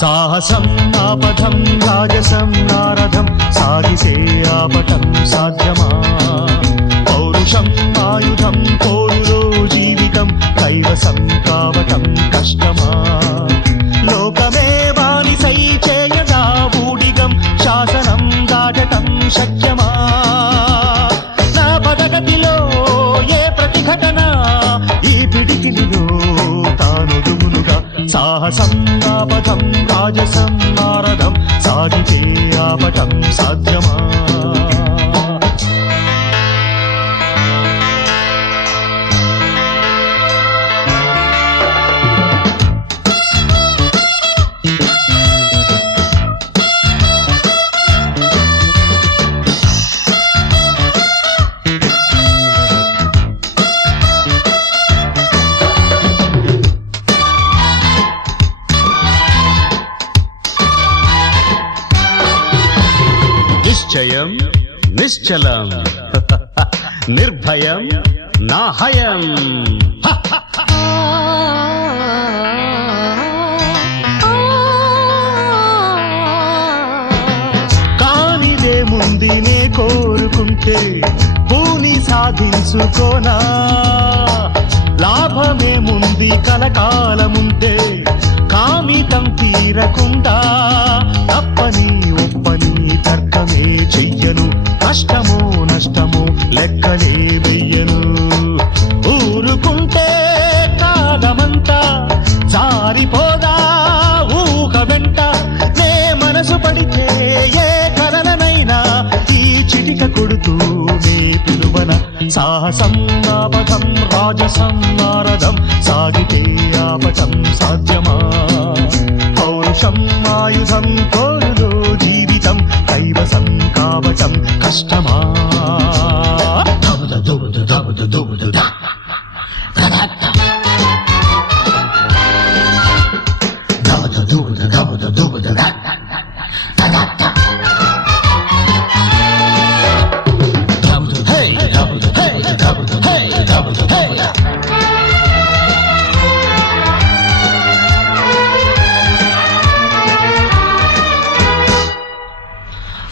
సాహసం ఆపథం రాజసం నారథం సాగిసే ఆపటం సాధ్యమా పౌరుషం ఆయుధం పోరులో జీవితం కైవసం కావటం కష్టమా లోకమే బానిసై చేయగా ఊడిగం శాసనం దాటటం శక్యమా నా పదగతిలో ఏ ప్రతిఘటన ఈ పిడికిలిలో తానుదుమునుగా సాహసం ఆపథం రాజసం నారథం సాగితే ఆపటం సాధ్యమా నిశ్చయం నిశ్చలం నిర్భయం నాహయం కానిదే ముందినే కోరుకుంటే పూని సాధించుకోనా లాభమే ముంది కలకాలముంటే కామితం తీరకుండా తప్పని ఒప్పని తర్కమే చెయ్యను నష్టమో నష్టమో లెక్కలే వెయ్యను ఊరుకుంటే కాలమంతా జారిపోదా ఊహ వెంట నే మనసు పడితే ఏ కలనైనా ఈ చిటిక కొడుతూ నే పిలువన సాహసం ఆపథం రాజసం నారథం సాగితే ఆపటం సాధ్యమా పౌరుషం ఆయుధం తోడులో జీవితం కైవసం కావటం కష్టమా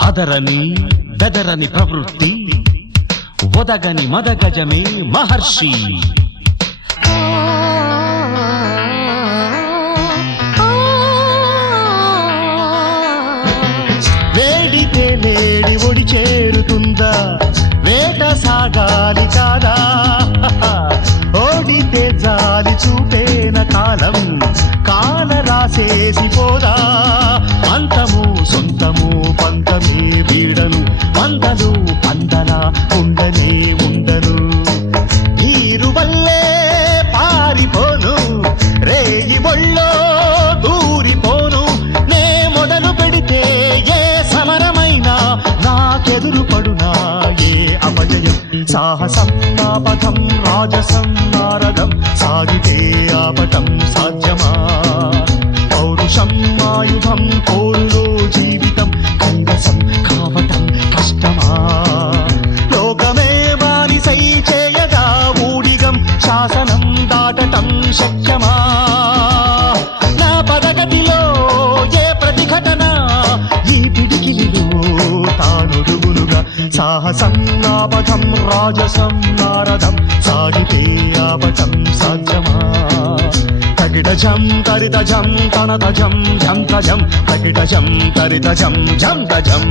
అదరని బెదరని ప్రవృత్తి ఒదగని మదగజమే మహర్షి వేడితే లేడి ఒడి చేరుతుందా వేట సాగాలి కాదా ఓడితే జాలి చూపేన కాలం కాల రాసేసి పోదా అంతము సొంతము పంతమే వీడను వందలు పందల ఉండనే ఉండను నీరు వల్లే పారిపోను రేగి ఒళ్ళో దూరిపోను నే మొదలు పెడితే ఏ సమరమైనా నాకెదురు పడునా ఏ అపజయం సాహసం ఆపథం రాజసం నారథం సాగితే ఆపటం సాధ్యమా పౌరుషం ఆయుధం పోరులో జీవితం కైవసం కావటం కష్టమా లోకమే బానిసై చేయగా ఊడిగం శాసనం దాటటం శక్యమా నా పదగతిలో ఏ ప్రతిఘటన ఈ పిడికిలిలో తానుడుగునుగా సాహసం ఆపథం రాజసం నారథం సాగితే ఆపటం సాధ్యమా తగిడజం తరితజం తనతజం జం తజం తగిడజం తరితజం జం తజం